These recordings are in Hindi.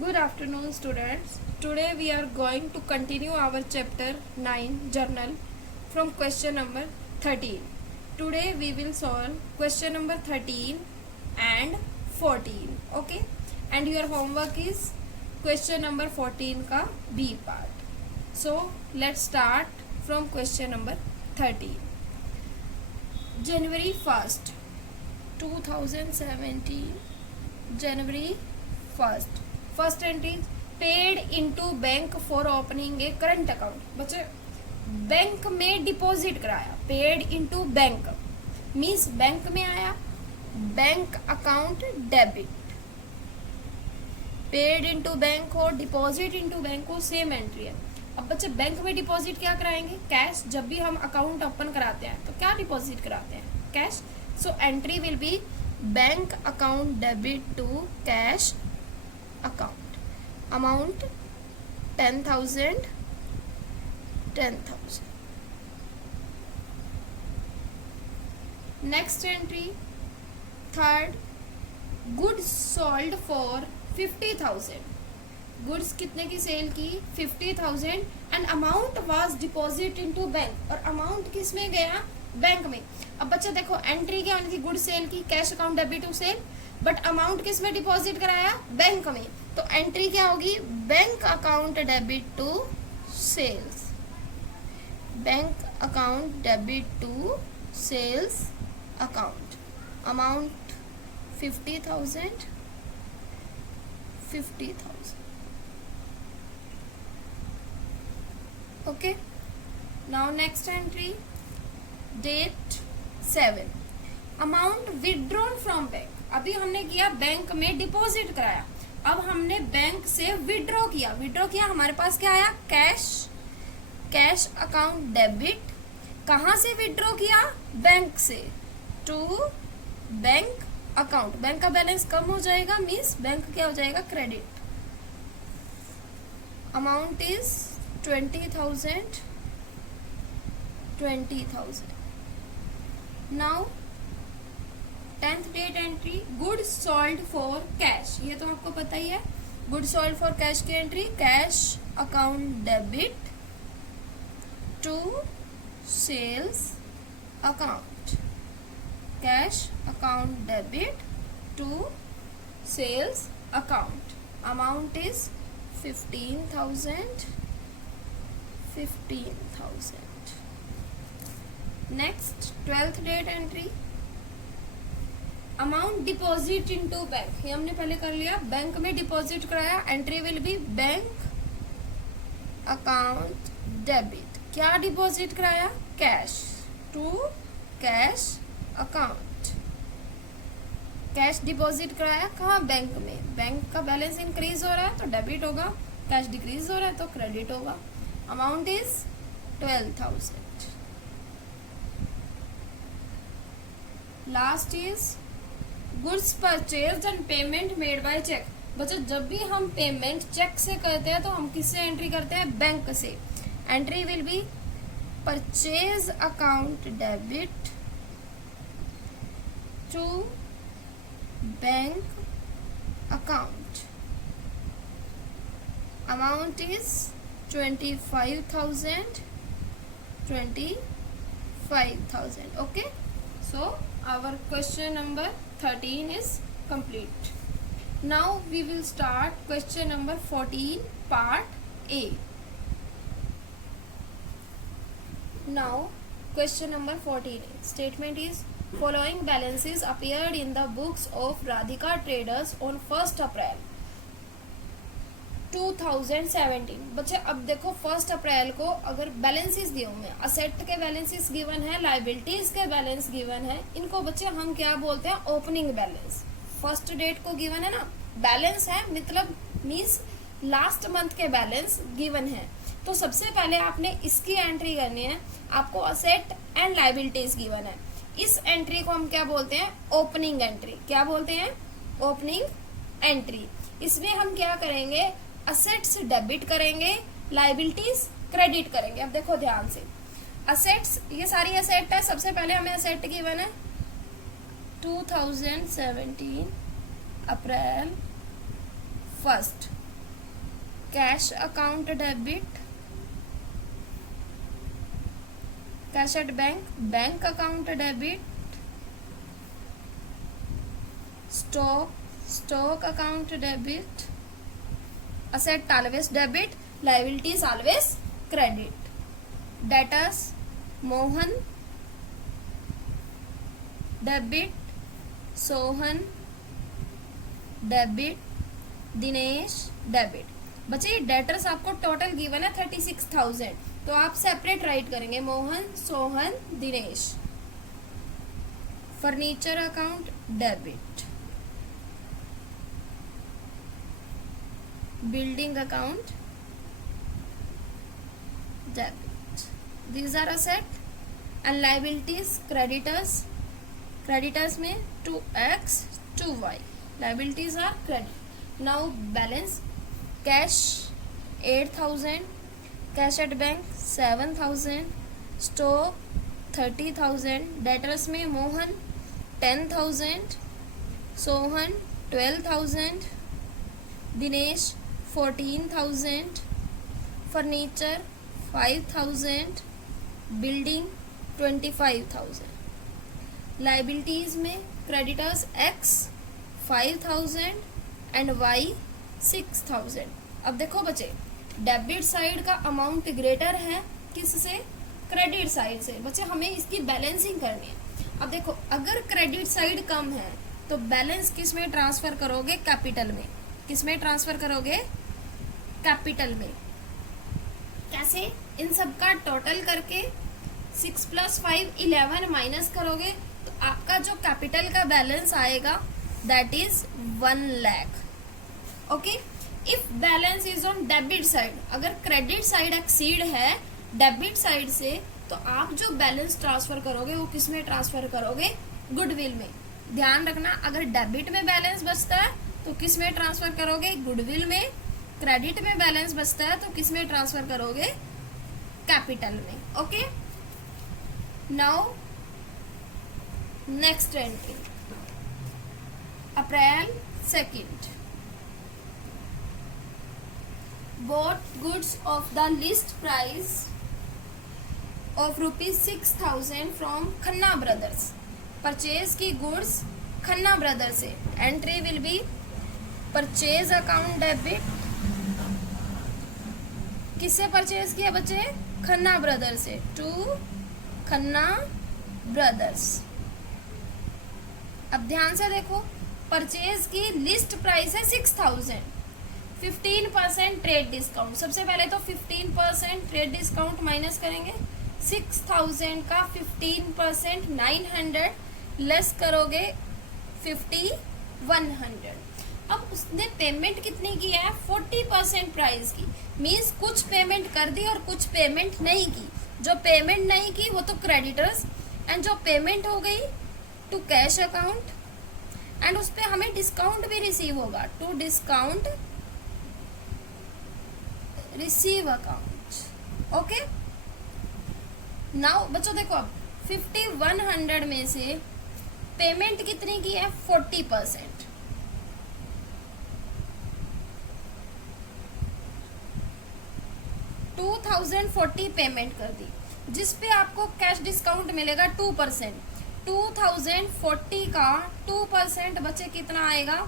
Good afternoon, students. Today we are going to continue our chapter 9 journal from question number 13. Today we will solve question number 13 and 14. Okay, and your homework is question number 14 का B part. So let's start from question number 13. January 1st 2017, January 1st. First entry paid into bank for opening A current account. बच्चे बैंक में डिपॉजिट कराया. Paid into bank means bank में आया. Bank account debit. Paid into bank हो, डिपॉजिट इनटू बैंक हो, सेम एंट्री है. अब बच्चे बैंक में डिपॉजिट क्या कराएंगे? कैश. जब भी हम अकाउंट ओपन कराते हैं तो क्या डिपॉजिट कराते हैं? Cash. So entry will be bank account debit to cash account. Amount 10,000. Next entry, third, goods sold for 50,000. Goods कितने की सेल की? 50,000. And amount was deposit into bank. और अमाउंट किस में गया? बैंक में. अब बच्चा देखो एंट्री क्या होनी थी? गुड सेल की, cash account debit to sale, but amount किस में डिपॉजिट कराया? बैंक में. तो एंट्री क्या होगी? Bank account debit to sales. Bank account debit to sales account. Amount 50,000. Okay. Now next entry, date 7. Amount withdrawn from bank. अभी हमने किया बैंक में डिपॉजिट कराया. अब हमने बैंक से विड्रॉ किया. विड्रॉ किया, हमारे पास क्या आया? कैश. Cash account debit. कहाँ से विड्रॉ किया? बैंक से. To bank account. बैंक का बैलेंस कम हो जाएगा मीन्स बैंक क्या हो जाएगा? Credit. Amount is 20,000. Now 10th date entry, good sold for cash. ये तो आपको पता ही है. गुड सोल्ड फॉर कैश की entry cash account debit to sales account. Cash account debit to sales account. Amount is 15,000. Next 12th date entry, amount deposit into bank. ये हमने पहले कर लिया. बैंक में डिपॉजिट कराया. Entry will be bank account debit. क्या डिपॉजिट कराया? Cash. To cash account. Cash deposit कराया कहाँ? बैंक में. बैंक का बैलेंस इंक्रीज हो रहा है तो डेबिट होगा. कैश डिक्रीज हो रहा है तो क्रेडिट होगा. Amount is 12,000. Last is goods purchase and payment made by cheque. बच्चों जब भी हम पेमेंट चेक से करते हैं तो हम किससे एंट्री करते हैं? बैंक से. Entry will be purchase account debit to bank account. Amount is 25,000. Okay, so our question number 13 is complete. Now we will start question number 14 part A. Now question number 14 statement is following balances appeared in the books of Radhika Traders on 1st April 2017. बच्चे अब देखो 1 अप्रैल को अगर बैलेंसेस दिए हुए हैं, असेट के बैलेंसेस गिवन है, लाइबिलिटीज के बैलेंस गिवन है, इनको बच्चे हम क्या बोलते हैं? Opening balance. फर्स्ट डेट को गिवन है ना, बैलेंस है मतलब मीन्स लास्ट मंथ के बैलेंस गिवन है. तो सबसे पहले आपने इसकी एंट्री करनी है. आपको असेट एंड लाइबिलिटीज गिवन है. इस एंट्री को हम क्या बोलते हैं? Opening entry. क्या बोलते हैं? Opening entry. इसमें हम क्या करेंगे? असेट्स डेबिट करेंगे, लाइबिलिटीज क्रेडिट करेंगे. अब देखो ध्यान से, असेट्स ये सारी असेट है. सबसे पहले हमें असेट गिवन है 2017 अप्रैल 1 cash account debit, cash at bank, bank account debit, stock account debit, asset always debit, liabilities always credit. Debtors Mohan debit, Sohan debit, Dinesh debit. बच्चे ये डेटर्स आपको टोटल गिवन है 36,000, तो आप सेपरेट राइट करेंगे Mohan, Sohan, Dinesh. Furniture account debit, building account debit. These are asset and liabilities creditors में 2x 2y, liabilities are credit. Now balance, cash 8,000, cash at bank 7,000, stock 30,000, debtors में Mohan 10,000, Sohan 12,000, Dinesh 14,000, furniture 5,000, building 25,000। Liabilities में क्रेडिटर्स x 5,000 एंड y 6,000। अब देखो बच्चे, डेबिट साइड का अमाउंट ग्रेटर है किससे? क्रेडिट साइड से। बच्चे हमें इसकी बैलेंसिंग करनी है। अब देखो, अगर क्रेडिट साइड कम है तो बैलेंस किस में ट्रांसफर करोगे? कैपिटल में। किस में ट्रांसफर करोगे? कैपिटल में। कैसे? इन सब का टोटल करके 6 + 5 11 माइनस करोगे तो आपका जो कैपिटल का बैलेंस आएगा that is 1 lakh. Okay, if balance is on debit side, अगर क्रेडिट साइड एक्सीड है डेबिट साइड से तो आप जो बैलेंस ट्रांसफर करोगे वो किस में ट्रांसफर करोगे? गुडविल में। ध्यान रखना, अगर डेबिट में बैलेंस बचता है तो किस में ट्रांसफर करोगे? गुडविल में। क्रेडिट में बैलेंस बचता है तो किस में ट्रांसफर करोगे? कैपिटल में। Okay, now next entry, April 2, bought goods of the list price of ₹6,000 from Khanna brothers. Purchase की गुड्स खन्ना ब्रदर से। Entry will be purchase account debit. किससे परचेज किया बच्चे? खन्ना ब्रदर से, टू खन्ना ब्रदर्स। अब ध्यान से देखो, परचेज की लिस्ट प्राइस है 6,000, 15% ट्रेड डिस्काउंट। सबसे पहले तो 15% ट्रेड डिस्काउंट माइनस करेंगे। 6,000 का 15% 900 लेस करोगे 5,100। अब उसने पेमेंट कितनी की है? 40% प्राइस की। मीन्स कुछ पेमेंट कर दी और कुछ पेमेंट नहीं की। जो पेमेंट नहीं की वो तो क्रेडिटर्स, एंड जो पेमेंट हो गई टू कैश अकाउंट, एंड उस पर हमें डिस्काउंट भी रिसीव होगा to discount receive account. Okay, now बच्चों देखो, अब 5,100 में से पेमेंट कितनी की है? 40%। $2,040 पेमेंट कर दी, जिस पे आपको कैश डिस्काउंट मिलेगा 2%। 2,040 का 2% बच्चे कितना आएगा?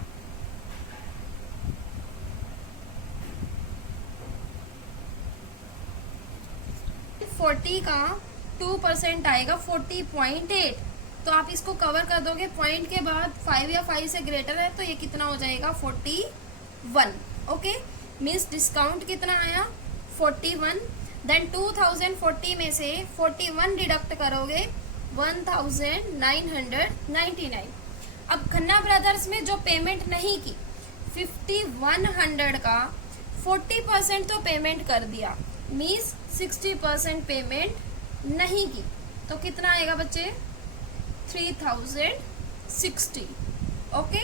40 का 2% आएगा 40.8। तो आप इसको कवर कर दोगे, पॉइंट के बाद 5 या 5 से ग्रेटर है तो ये कितना हो जाएगा? 41। ओके, मीन्स डिस्काउंट कितना आया? 41। देन 2,040 में से 41 डिडक्ट करोगे 1,999। अब खन्ना ब्रदर्स में जो पेमेंट नहीं की 5,100 का 40% तो पेमेंट कर दिया, मीन्स 60% पेमेंट नहीं की, तो कितना आएगा बच्चे? 3,060। ओके,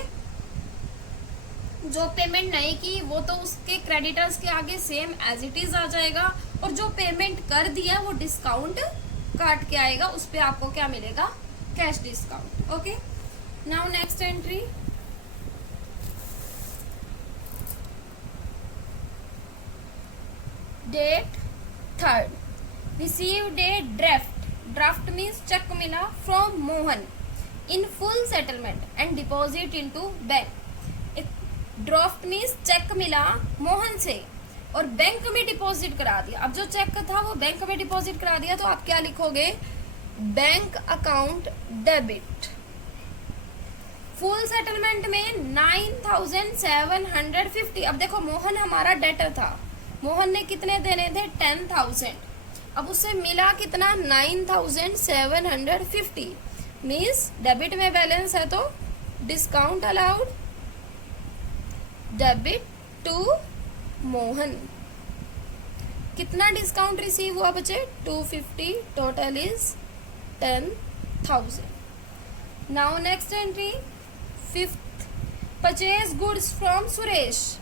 जो पेमेंट नहीं की वो तो उसके क्रेडिटर्स के आगे सेम एज इट इज आ जाएगा, और जो पेमेंट कर दिया वो डिस्काउंट काट के आएगा, उस पे आपको क्या मिलेगा? Cash discount. Okay, now next entry, date third receive date draft, draft means cheque मिला from Mohan in full settlement and deposit into bank. Draft means cheque मिला मोहन से और बैंक में डिपॉजिट करा दिया। अब जो चेक था वो बैंक में डिपॉजिट करा दिया, तो आप क्या लिखोगे, bank account debit. Full settlement में 9750। अब देखो मोहन हमारा डेटर था, मोहन ने कितने देने थे 10,000, अब उससे मिला कितना 9750 मीन्स डेबिट में बैलेंस है तो discount allowed debit to Mohan. कितना डिस्काउंट रिसीव हुआ बच्चे 250, total is 10,000। Now next entry fifth, purchase goods from Suresh,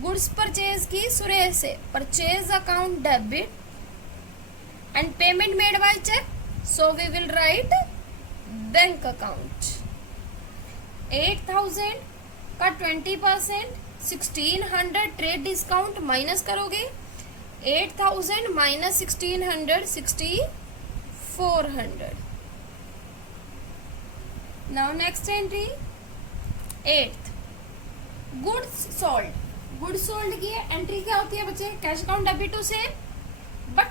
goods purchase की सुरेश से, purchase account debit and payment made by cheque, so we will write bank account. 8,000 का 20% 1600 ट्रेड डिस्काउंट माइनस करोगे, 8,000 minus 1600 6400। Now next entry eighth, goods sold, goods sold की एंट्री क्या होती है बच्चे, कैश अकाउंट डेबिट टू से, बट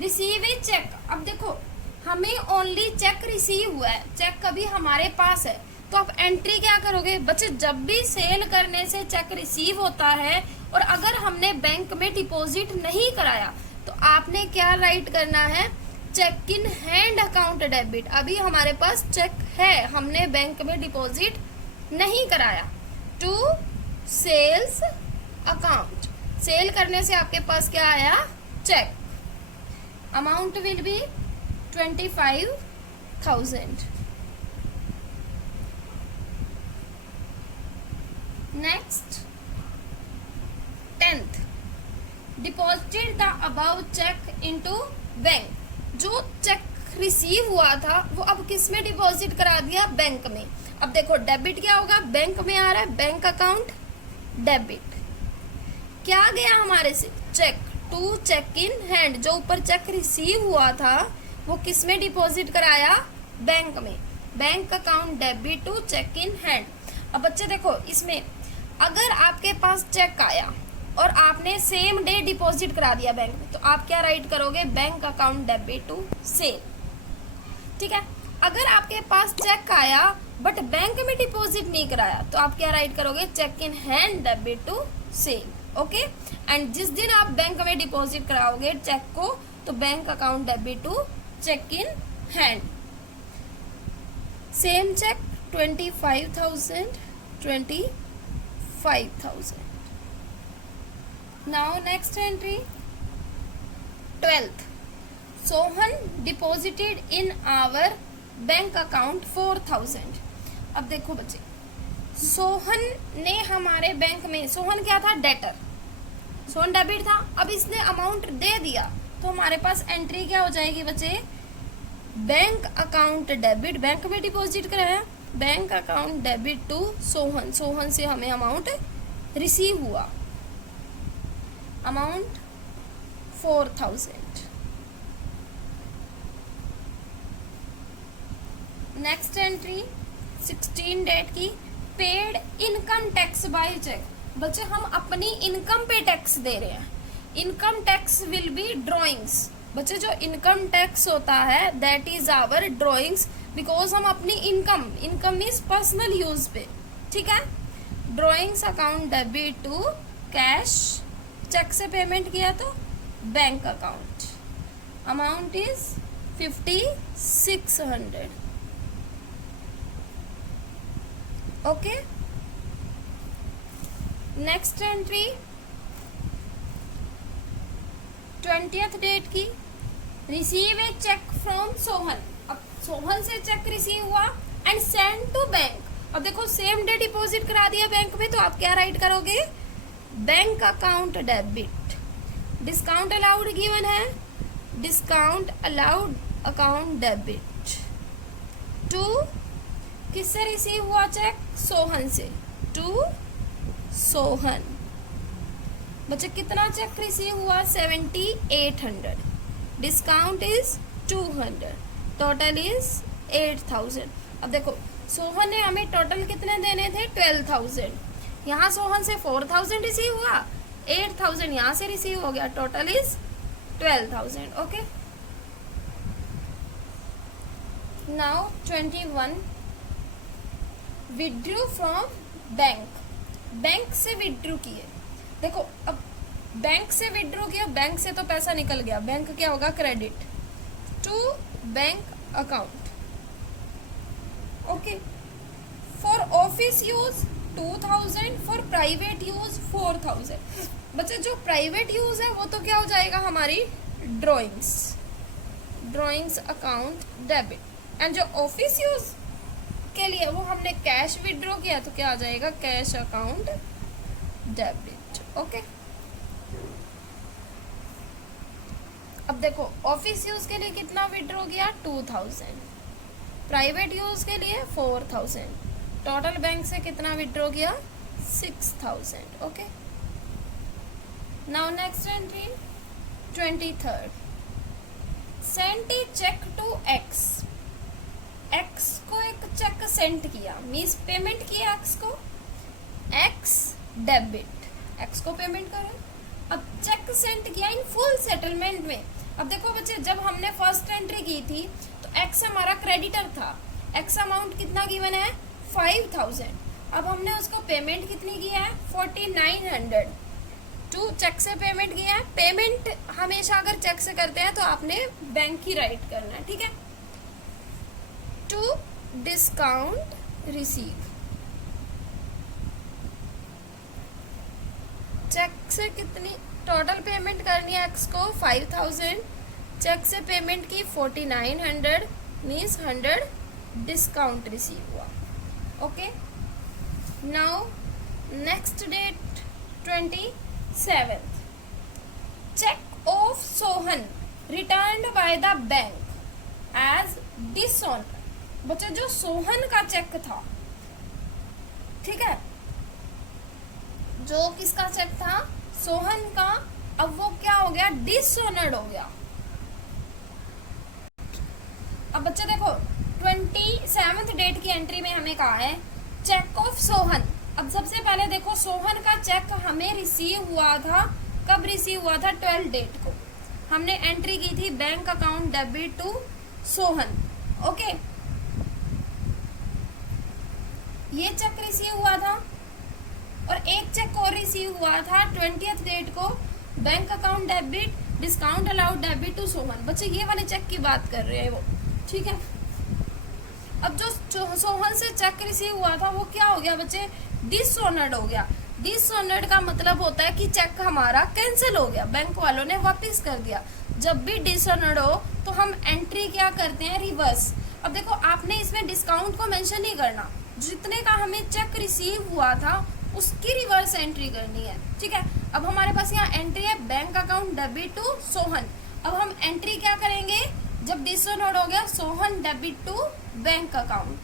रिसीव ए चेक। अब देखो हमें ओनली चेक रिसीव हुआ है, चेक अभी हमारे पास है, तो आप एंट्री क्या करोगे बच्चे, जब भी सेल करने से चेक रिसीव होता है और अगर हमने बैंक में डिपॉजिट नहीं कराया तो आपने क्या राइट करना है, cheque in hand account debit. अभी हमारे पास चेक है, हमने बैंक में डिपॉजिट नहीं कराया, टू सेल्स अकाउंट, सेल करने से आपके पास क्या आया, cheque. Amount will be 25,000। Next 10th, deposited the above cheque into bank, जो चेक रिसीव हुआ था वो अब किस में डिपॉजिट करा दिया, बैंक में। अब देखो डेबिट क्या होगा, बैंक में आ रहा है, बैंक अकाउंट डेबिट। क्या गया हमारे से, cheque to cheque in hand, जो ऊपर चेक रिसीव हुआ था वो किस में डिपॉजिट कराया, बैंक में, bank account debit to cheque in hand. अब बच्चे देखो इसमें अगर आपके पास चेक आया और आपने सेम डे डिपॉजिट करा दिया बैंक में, तो आप क्या राइट करोगे, bank account debit to sale. ठीक है, अगर आपके पास चेक आया बट बैंक में डिपॉजिट नहीं कराया तो आप क्या राइट करोगे, cheque in hand debit to sale. Okay, and जिस दिन आप बैंक में डिपॉजिट कराओगे चेक को तो bank account debit to cheque in hand. Same cheque 25,000 25,000। Now next entry 12th, Sohan deposited in our bank account 4,000। अब देखो बच्चे सोहन ने हमारे बैंक में, सोहन क्या था, डेटर, सोहन डेबिट था, अब इसने अमाउंट दे दिया तो हमारे पास एंट्री क्या हो जाएगी बच्चे, बैंक अकाउंट डेबिट, बैंक में डिपॉजिट कराया, bank account debit to Sohan, Sohan से हमें अमाउंट रिसीव हुआ, अमाउंट 4,000। नेक्स्ट एंट्री 16 डेट की, paid income tax by cheque. बच्चे हम अपनी इनकम पे टैक्स दे रहे हैं, income tax will be drawings. बच्चे जो इनकम टैक्स होता है that is our drawings, because हम अपनी income, income means personal use पे, ठीक है। Drawings account debit to cash, cheque से पेमेंट किया तो bank account, amount is 5,600। Okay, next entry 20th date की, receive a cheque from Sohan. अब सोहन से चेक रिसीव हुआ एंड सेंड टू बैंक। अब देखो सेम डे डिपॉजिट करा दिया बैंक में तो आप क्या राइट करोगे, bank account debit, discount allowed given है, discount allowed account debit to, किससे रिसीव हुआ चेक, सोहन से, टू सोहन। बच्चे कितना चेक रिसीव हुआ? 7800, डिस्काउंट इज 200, टोटल इज 8000। अब देखो सोहन ने हमें टोटल कितने देने थे? 12000। यहाँ सोहन से 4000 रिसीव हुआ, 8000 यहाँ से रिसीव हो गया, total is 12000। Okay, now 21, withdrew from bank. Bank से विड्रू किए। देखो अब बैंक से विड्रू किया, बैंक से तो पैसा निकल गया, बैंक क्या होगा? Credit to bank account. Okay, for office use 2000, for private use 4000। बच्चे जो प्राइवेट यूज है वो तो क्या हो जाएगा? हमारी ड्रॉइंग्स अकाउंट डेबिट, एंड जो ऑफिस यूज के लिए वो हमने कैश विड्रॉ किया तो क्या आ जाएगा? Cash account debit. ओके, अब देखो ऑफिस यूज के लिए कितना विड्रॉ किया? 2000, प्राइवेट यूज के लिए 4000, टोटल बैंक से कितना विड्रॉ किया? 6000। Okay, now next entry 23rd, send a cheque to X. X को एक चेक सेंड किया, मीन्स पेमेंट किया एक्स को, एक्स डेबिट, एक्स को पेमेंट करो। अब चेक सेंड किया इन फुल सेटलमेंट में। अब देखो बच्चे जब हमने फर्स्ट एंट्री की थी तो एक्स हमारा क्रेडिटर था, एक्स अमाउंट कितना गिवन है? 5000। अब हमने उसको पेमेंट कितनी किया है? 4900। टू चेक से पेमेंट किया है। पेमेंट हमेशा अगर चेक से करते हैं तो आपने बैंक ही राइट करना है, ठीक है। टू डिस्काउंट रिसीव, चेक से कितनी टोटल पेमेंट करनी है एक्स को? 5000, चेक से पेमेंट की 4900, मीन्स 100 डिस्काउंट रिसीव हुआ। Okay, now next date 27th, cheque of Sohan returned by the bank as dishonour. बच्चे जो सोहन का चेक था, ठीक है, जो किसका चेक था? सोहन का, अब वो क्या हो गया? डिसऑनर्ड हो गया। अब बच्चे देखो 27th डेट की एंट्री में हमें कहा है चेक ऑफ सोहन। अब सबसे पहले देखो सोहन का चेक हमें रिसीव हुआ था, कब रिसीव हुआ था? 12 डेट को। हमने एंट्री की थी bank account debit to Sohan. Okay, ये चेक रिसीव हुआ था और एक चेक और रिसीव हुआ था 20th डेट को, bank account debit discount allowed debit to Sohan. बच्चे ये वाले चेक की बात कर रहे हैं वो, ठीक है। अब जो सोहन से चेक रिसीव हुआ था वो क्या हो गया बच्चे? डिसऑनर्ड हो गया। डिसऑनर्ड का मतलब होता है कि चेक हमारा कैंसिल हो गया, बैंक वालों ने वापस कर दिया। जब भी डिसऑनर्ड हो तो हम एंट्री क्या करते हैं? रिवर्स। अब देखो आपने इसमें डिस्काउंट को मेंशन नहीं करना, जितने का हमें चेक रिसीव हुआ था उसकी रिवर्स एंट्री करनी है, ठीक है। अब हमारे पास यहाँ एंट्री है bank account debit to Sohan. अब हम एंट्री क्या करेंगे? जब डिसऑनर्ड हो गया Sohan debit to bank account.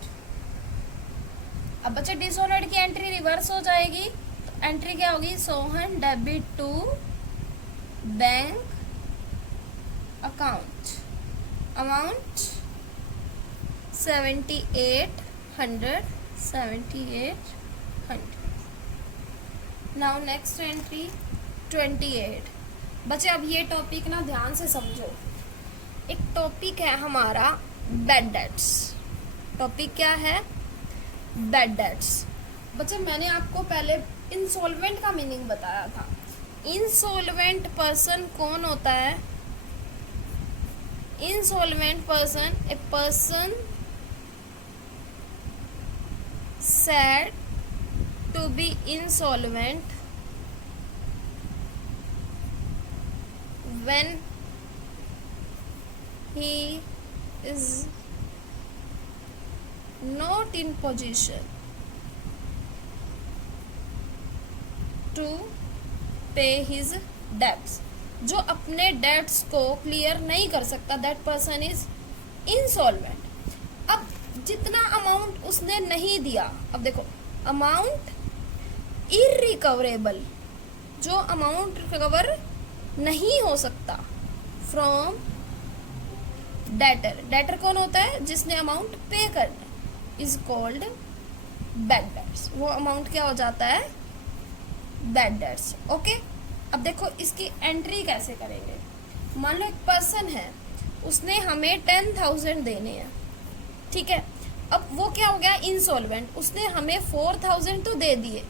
अब बच्चे डिसऑनर्ड की एंट्री रिवर्स हो जाएगी तो एंट्री क्या होगी? Sohan debit to bank account, amount 7800। Now next entry 28। बच्चे अब ये टॉपिक ना ध्यान से समझो। एक टॉपिक है हमारा बैड डेट्स। टॉपिक क्या है? Bad debts. बच्चे मैंने आपको पहले इंसॉल्वेंट का मीनिंग बताया था। इंसॉल्वेंट पर्सन कौन होता है? Insolvent person, a person said to be insolvent when he is not in position to pay his debts। जो अपने डेट्स को क्लियर नहीं कर सकता, दैट पर्सन इज इंसॉल्वेंट। अब जितना अमाउंट उसने नहीं दिया, अब देखो अमाउंट इररिकवरेबल, जो अमाउंट रिकवर नहीं हो सकता फ्रॉम डेटर। डेटर कौन होता है? जिसने अमाउंट पे करना है, इज कॉल्ड बैड डेट्स। वो अमाउंट क्या हो जाता है? Bad debts. ओके, अब देखो इसकी एंट्री कैसे करेंगे। मान लो एक पर्सन है, उसने हमें 10,000 देने हैं, ठीक है। अब वो क्या हो गया? इंसॉल्वेंट। उसने हमें 4,000 तो दे दिए,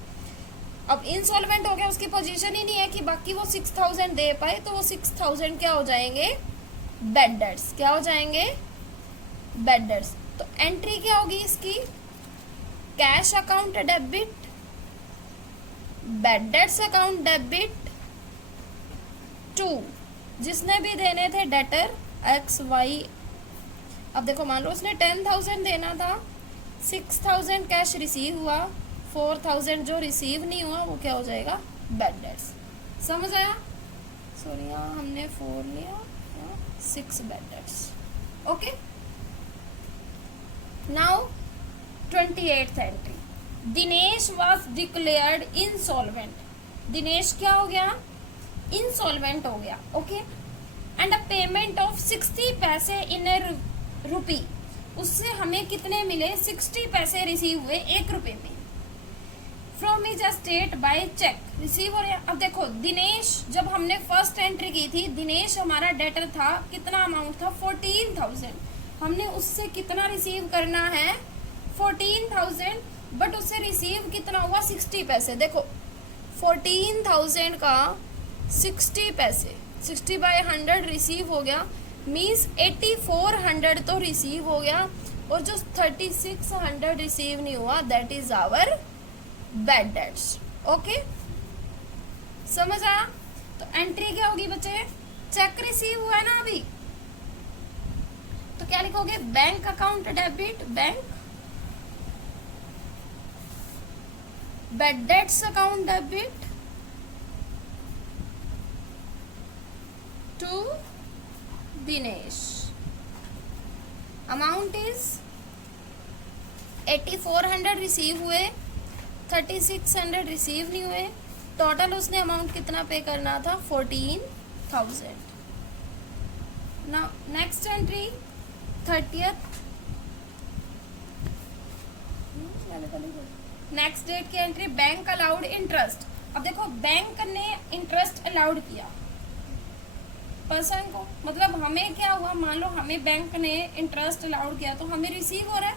अब इंसॉल्वेंट हो गया, उसकी पोजीशन ही नहीं है कि बाकी वो 6,000 दे पाए, तो वो 6,000 क्या हो जाएंगे? Bad debts. क्या हो जाएंगे? Bad debts. तो एंट्री क्या होगी इसकी? Cash account debit, bad debts account debit to, जिसने भी देने थे डेटर एक्स वाई। अब देखो मान लो उसने 10,000 देना था, 6,000 कैश रिसीव हुआ, 4,000 जो रिसीव नहीं हुआ वो क्या हो जाएगा? Bad debts. समझ आया? सॉरी यहाँ हमने 4 लिया, 6 bad debts. Okay, now 28th entry. Dinesh was declared insolvent. Dinesh क्या हो गया? इंसॉल्वेंट हो गया। Okay, and a payment of 60 पैसे इन ए रुपी। उससे हमें कितने मिले? 60 पैसे रिसीव हुए 1 रुपए में। From is state by check receive हो रहा है। अब देखो दिनेश, जब हमने फर्स्ट एंट्री की थी, दिनेश हमारा डेटर था, कितना अमाउंट था? 14,000। हमने उससे कितना रिसीव करना है? 14,000, बट उससे रिसीव कितना हुआ? 60 पैसे। देखो 14,000 का 60 पैसे, 60 बाय 100 रिसीव हो गया, मीन्स 8400 तो रिसीव हो गया, और जो 3600 रिसीव नहीं हुआ, that is our bad debts. Okay, समझ आया? तो एंट्री क्या होगी बच्चे? चेक रिसीव हुआ है ना अभी, तो क्या लिखोगे? Bank account debit, bank bad debts account debit to Dinesh. Amount is 8400 receive हुए, 3600 रिसीव नहीं हुए, टोटल उसने अमाउंट कितना पे करना था? 14,000। Now next entry 30th, next date की एंट्री। Bank allowed interest. अब देखो बैंक ने इंटरेस्ट अलाउड किया पर्सन को, मतलब हमें क्या हुआ? मान लो हमें बैंक ने इंटरेस्ट अलाउड किया, तो हमें रिसीव हो रहा है,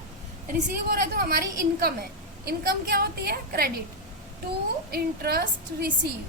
रिसीव हो रहा है तो हमारी इनकम है। इनकम क्या होती है? Credit to interest receive.